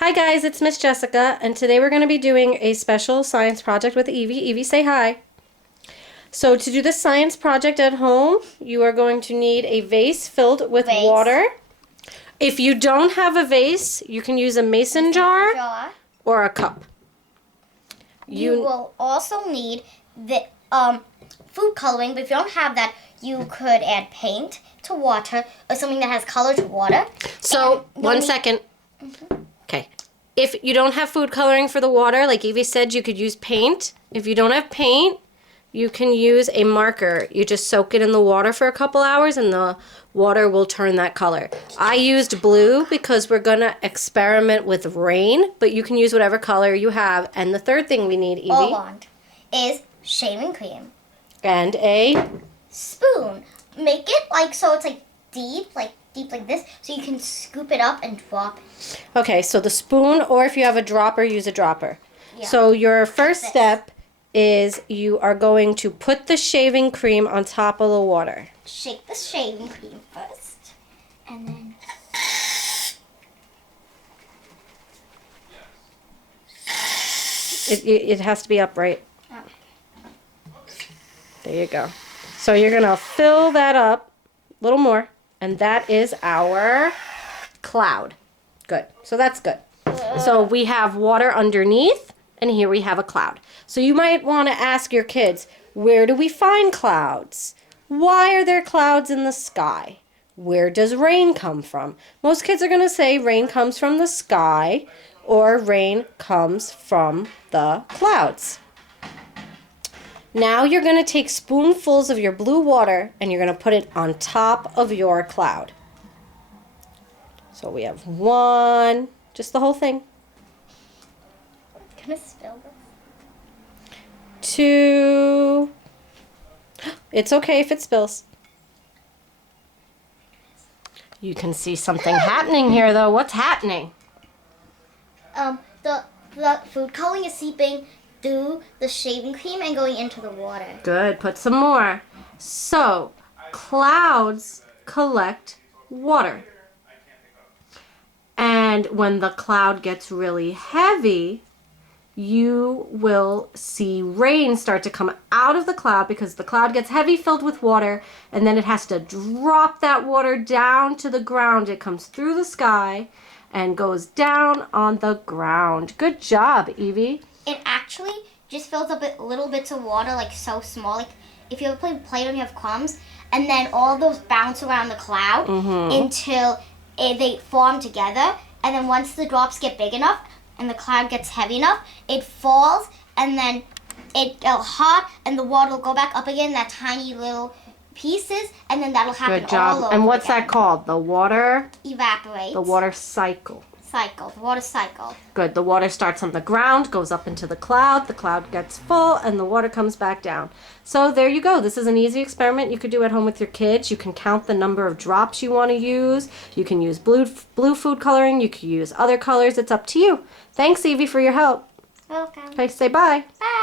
Hi guys, it's Miss Jessica, and today we're going to be doing a special science project with Evie. Evie, say hi. So to do this science project at home, you are going to need a vase filled with water. If you don't have a vase, you can use a mason jar or a cup. You will also need the food coloring, but if you don't have that, you could add paint to water or something that has color to water. So, one second. Okay. If you don't have food coloring for the water, like Evie said, you could use paint. If you don't have paint, you can use a marker. You just soak it in the water for a couple hours and the water will turn that color. I used blue because we're going to experiment with rain, but you can use whatever color you have. And the third thing we need, Evie, All is shaving cream. And a spoon. Make it like so it's like deep like this, so you can scoop it up and drop it. Okay, so the spoon, or if you have a dropper, use a dropper. Yeah. So your first step is you are going to put the shaving cream on top of the water. Shake the shaving cream first, and then it has to be upright. Oh. There you go. So you're going to fill that up a little more, and that is our cloud. Good. So that's good. So we have water underneath, and here we have a cloud. So you might want to ask your kids, where do we find clouds? Why are there clouds in the sky? Where does rain come from? Most kids are going to say rain comes from the sky or rain comes from the clouds. Now you're going to take spoonfuls of your blue water and you're going to put it on top of your cloud. So we have one, just the whole thing. Can I spill this? Two. It's okay if it spills. You can see something happening here though. What's happening? The food coloring is seeping through the shaving cream and going into the water. Good. Put some more. So, clouds collect water. And when the cloud gets really heavy, you will see rain start to come out of the cloud because the cloud gets heavy, filled with water, and then it has to drop that water down to the ground. It comes through the sky and goes down on the ground. Good job, Evie. It actually just fills up little bits of water, like so small. Like if you ever play Play-Doh and you have crumbs, and then all those bounce around the cloud until they form together. And then once the drops get big enough and the cloud gets heavy enough, it falls, and then it'll hot, and the water will go back up again, that tiny little pieces, and then that'll happen. Good job. All over and what's again. that called? The water? Evaporates. The water cycle. The water cycle. Good. The water starts on the ground, goes up into the cloud gets full, and the water comes back down. So there you go. This is an easy experiment you could do at home with your kids. You can count the number of drops you want to use. You can use blue food coloring. You can use other colors. It's up to you. Thanks, Evie, for your help. Welcome. Okay, say bye. Bye.